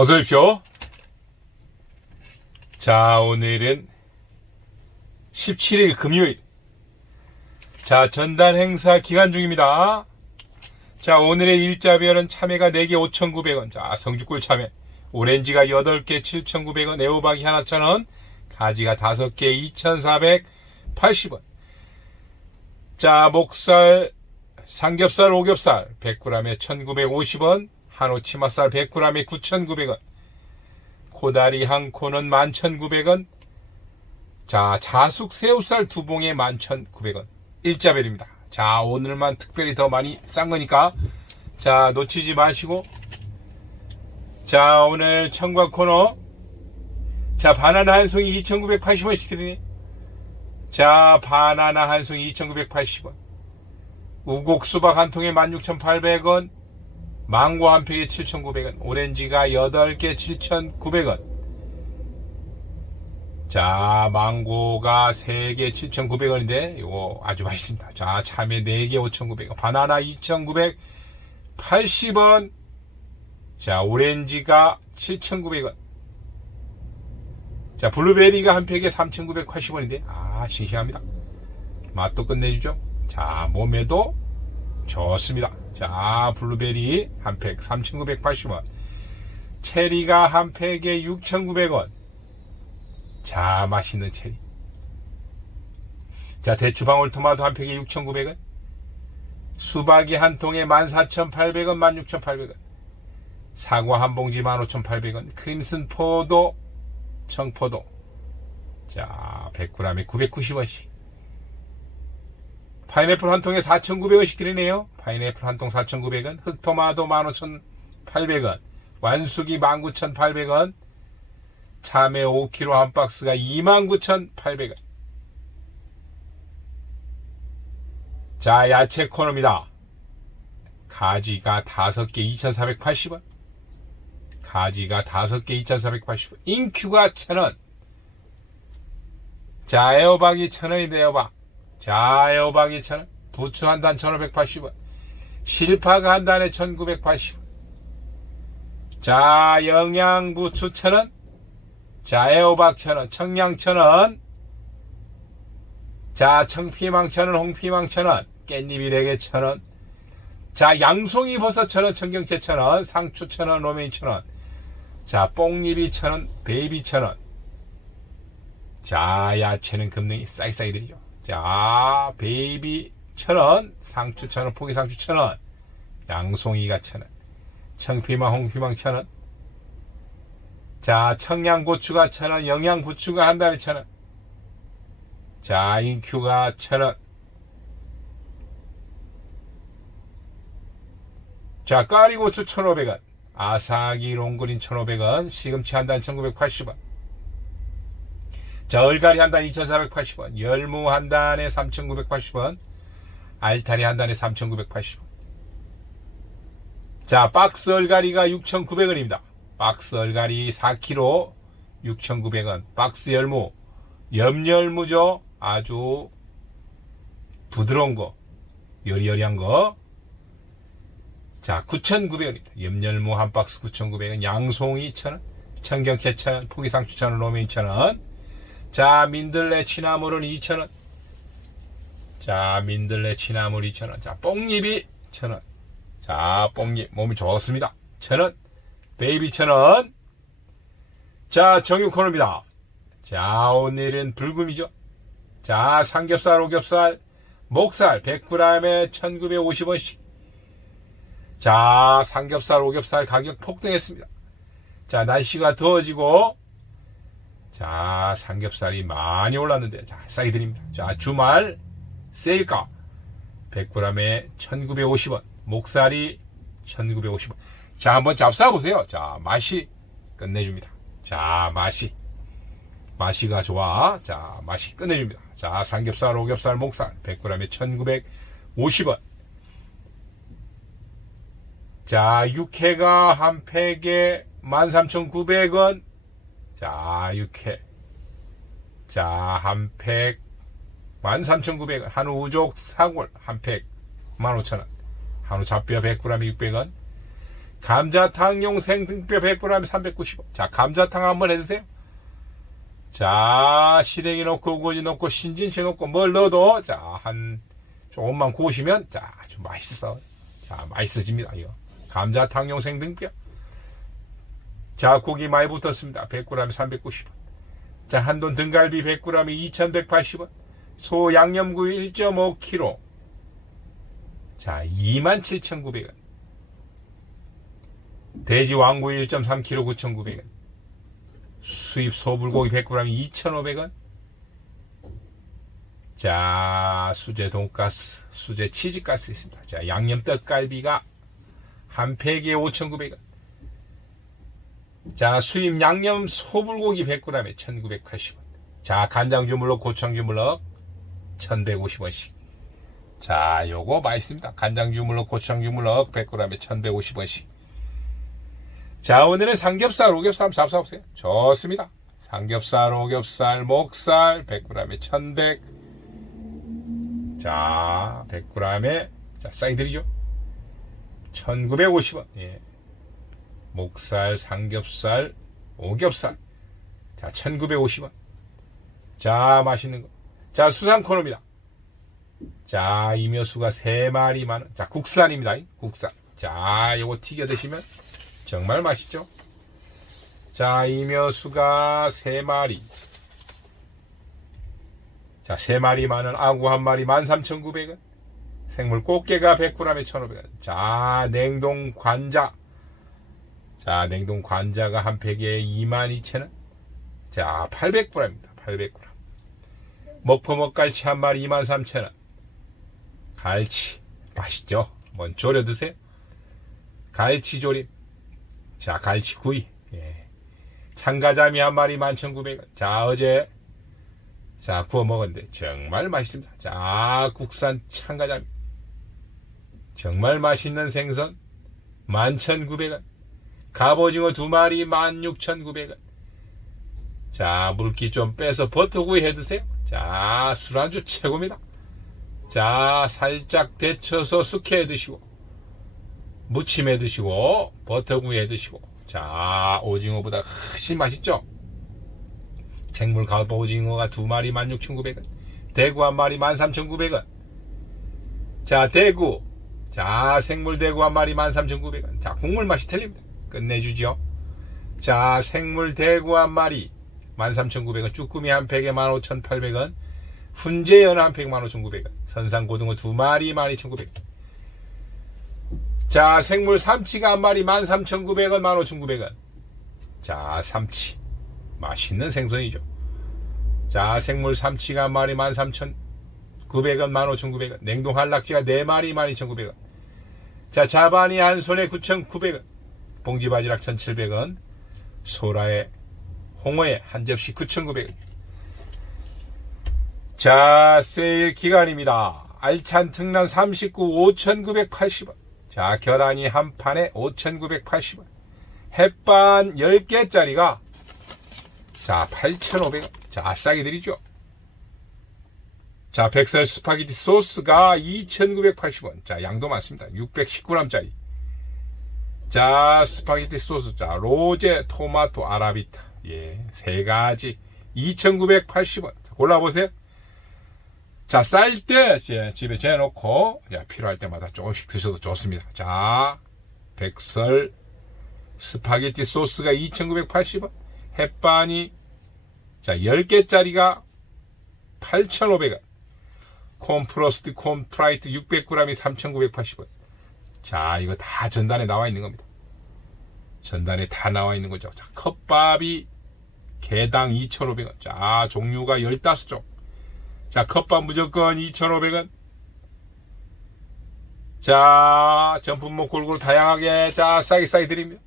어서 오십시오. 자, 오늘은 17일 금요일. 자, 전단 행사 기간 중입니다. 자, 오늘의 일자별은 참외가 4개 5,900원. 자, 성주꿀 참외. 오렌지가 8개 7,900원. 애호박이 하나 1,000원. 가지가 5개 2,480원. 자, 목살, 삼겹살, 오겹살 100g에 1,950원. 한우 치맛살 100g에 9,900원. 코다리 한 코는 11,900원. 자, 자숙 새우살 두 봉에 11,900원. 일자별입니다. 자, 오늘만 특별히 더 많이 싼 거니까. 자, 놓치지 마시고. 자, 오늘 청과 코너. 자, 바나나 한 송이 2,980원씩 드리네. 자, 바나나 한 송이 2,980원. 우곡 수박 한 통에 16,800원. 망고 한 팩에 7,900원. 오렌지가 8개 7,900원. 자, 망고가 3개 7,900원인데, 이거 아주 맛있습니다. 자, 참외 4개 5,900원. 바나나 2,980원. 자, 오렌지가 7,900원. 자, 블루베리가 한 팩에 3,980원인데, 아, 싱싱합니다. 맛도 끝내주죠. 자, 몸에도 좋습니다. 자, 블루베리 한 팩 3,980원. 체리가 한 팩에 6,900원. 자, 맛있는 체리. 자, 대추방울 토마토 한 팩에 6,900원. 수박이 한 통에 14,800원, 16,800원. 사과 한 봉지 15,800원. 크림슨 포도, 청포도. 자, 100g에 990원씩. 파인애플 한 통에 4,900원씩 드리네요. 파인애플 한 통 4,900원. 흑토마토 15,800원. 완숙이 19,800원. 참외 5kg 한 박스가 29,800원. 자, 야채 코너입니다. 가지가 5개 2,480원. 가지가 5개 2,480원. 인큐가 1,000원. 자, 에어박이 1,000원인데, 에어박. 자, 에어박이 1,000원. 부추 한 단 1,580원. 실파가 한 단에 1,980원. 자, 영양부추 1,000원. 자, 애호박 1,000원. 청양 1,000원. 자, 청피망 1,000원. 홍피망 1,000원. 깻잎이 4개 1,000원. 자, 양송이 버섯 1,000원. 청경채 1,000원. 상추 1,000원. 로메인 1,000원. 자, 뽕잎이 1,000원. 베이비 1,000원. 자, 야채는 금능이 싸이싸이 드리죠. 자, 베이비 1,000원. 상추 1,000원. 포기 상추 1,000원. 양송이가 1,000원. 청피망, 홍피망 1,000원. 자, 청양고추가 1,000원, 영양부추가 한 달에 1,000원. 자, 인큐가 1,000원. 자, 까리고추 1,500원. 아사기 롱그린 1,500원. 시금치 한단 1,980원. 자, 얼갈이 한 단 2,480원. 열무 한 단에 3,980원. 알타리 한 단에 3,980원. 자, 박스 얼갈이가 6,900원입니다. 박스 얼갈이 4kg 6,900원. 박스 열무. 염열무죠. 아주 부드러운 거. 여리여리한 거. 자, 9,900원입니다. 염열무 한 박스 9,900원. 양송이 1,000원. 청경채 1,000원. 포기상추 1,000원. 로메인 1,000원. 자, 민들레 취나물은 2,000원. 자, 민들레 취나물 2,000원. 자, 뽕잎이 1,000원. 자, 뽕잎. 몸이 좋습니다. 1,000원. 베이비 천원. 자, 정유 코너입니다. 자, 오늘은 불금이죠. 자, 삼겹살, 오겹살, 목살 100g에 1950원씩. 자, 삼겹살, 오겹살 가격 폭등했습니다. 자, 날씨가 더워지고, 자, 삼겹살이 많이 올랐는데, 자, 싸게 드립니다. 자, 주말 세일가 100g에 1950원, 목살이 1950원. 자, 한번 잡숴 보세요. 자, 맛이 끝내줍니다. 자, 맛이. 맛이가 좋아. 자, 맛이 끝내줍니다. 자, 삼겹살, 오겹살, 목살 100g에 1950원. 자, 육회가 한 팩에 13,900원. 자, 육회. 자, 한 팩 13,900원. 한우 우족 사골 한 팩 15,000원. 한우 잡뼈 100g에 600원. 감자탕용 생등뼈 100g 390원. 자, 감자탕 한번 해주세요. 자, 시래기 넣고, 우거지 넣고, 신진채 넣고, 뭘 넣어도, 자, 한, 조금만 구우시면, 자, 아주 맛있어. 자, 맛있어집니다, 이거. 감자탕용 생등뼈. 자, 고기 많이 붙었습니다. 100g 390원. 자, 한돈 등갈비 100g이 2180원. 소 양념구이 1.5kg. 자, 27,900원. 돼지 왕구이 1.3kg 9,900원. 수입 소불고기 100g 2,500원. 자, 수제 돈가스, 수제 치즈가스 있습니다. 자, 양념 떡갈비가 한 팩에 5,900원. 자, 수입 양념 소불고기 100g에 1,980원. 자, 간장 주물럭, 고창 주물럭 1,150원씩. 자, 요거 맛있습니다. 간장 주물럭, 고창 주물럭 100g에 1,150원씩. 자, 오늘은 삼겹살, 오겹살 한번 잡숴보세요. 좋습니다. 삼겹살, 오겹살, 목살 100g에 1,100. 자, 100g에 자, 사이드리죠. 1,950원. 예. 목살, 삼겹살, 오겹살. 자, 1950원. 자, 맛있는 거. 자, 수산 코너입니다. 자, 이묘수가 3마리 만 원. 자, 국산입니다. 국산. 자, 요거 튀겨 드시면 정말 맛있죠? 자, 이묘수가 3마리. 자, 3마리 만 원. 아구 한 마리 13,900원. 생물 꽃게가 100g에 1,500원. 자, 냉동 관자. 자, 냉동 관자가 한 팩에 22,000원. 자, 800g입니다. 800g. 먹포먹 갈치 한 마리 23,000원. 갈치. 맛있죠? 뭔 졸여 드세요. 갈치 조림. 자, 갈치 구이. 예. 참가자미 한 마리 11,900원. 자, 어제 자, 구워 먹었는데 정말 맛있습니다. 자, 국산 참가자미. 정말 맛있는 생선 11,900원. 갑오징어 두 마리 16,900원. 자, 물기 좀 빼서 버터구이 해 드세요. 자, 술안주 최고입니다. 자, 살짝 데쳐서 숙회 해 드시고, 무침 해 드시고, 버터구이 해 드시고. 자, 오징어보다 훨씬 맛있죠? 생물 갑오징어가 두 마리 16,900원. 대구 한 마리 13,900원. 자, 대구. 자, 생물 대구 한 마리 13,900원. 자, 국물 맛이 틀립니다. 끝내주죠. 자, 생물 대구 한 마리 13,900원. 쭈꾸미 한 팩에 15,800원. 훈제연 한 팩 15,900원. 선상고등어 두 마리 12,900원. 자, 생물 삼치가 한 마리 13,900원, 15,900원. 자, 삼치. 맛있는 생선이죠. 자, 생물 삼치가 한 마리 13,900원, 15,900원. 냉동 한락지가 네 마리 12,900원. 자, 자반이 한 손에 9,900원. 봉지 바지락 1,700원. 소라에 홍어에 한 접시 9,900원. 자, 세일 기간입니다. 알찬 특란 39 5,980원. 자, 계란이 한 판에 5,980원. 햇반 10개짜리가 자, 8,500원. 자, 싸게 드리죠. 자, 백설 스파게티 소스가 2,980원. 자, 양도 많습니다. 619g짜리. 자, 스파게티 소스. 자, 로제 토마토 아라비타. 예, 세 가지. 2,980원. 자, 골라보세요. 자, 쌀 때, 제 집에 재놓고, 야, 필요할 때마다 조금씩 드셔도 좋습니다. 자, 백설 스파게티 소스가 2,980원. 햇반이, 자, 10개짜리가 8,500원. 콤프로스트 콤프라이트 600g이 3,980원. 자, 이거 다 전단에 나와 있는 겁니다. 전단에 다 나와 있는 거죠. 자, 컵밥이 개당 2,500원. 자, 종류가 15종. 자, 컵밥 무조건 2,500원. 자, 전품목 골고루 다양하게, 자, 싸게 싸게 드립니다.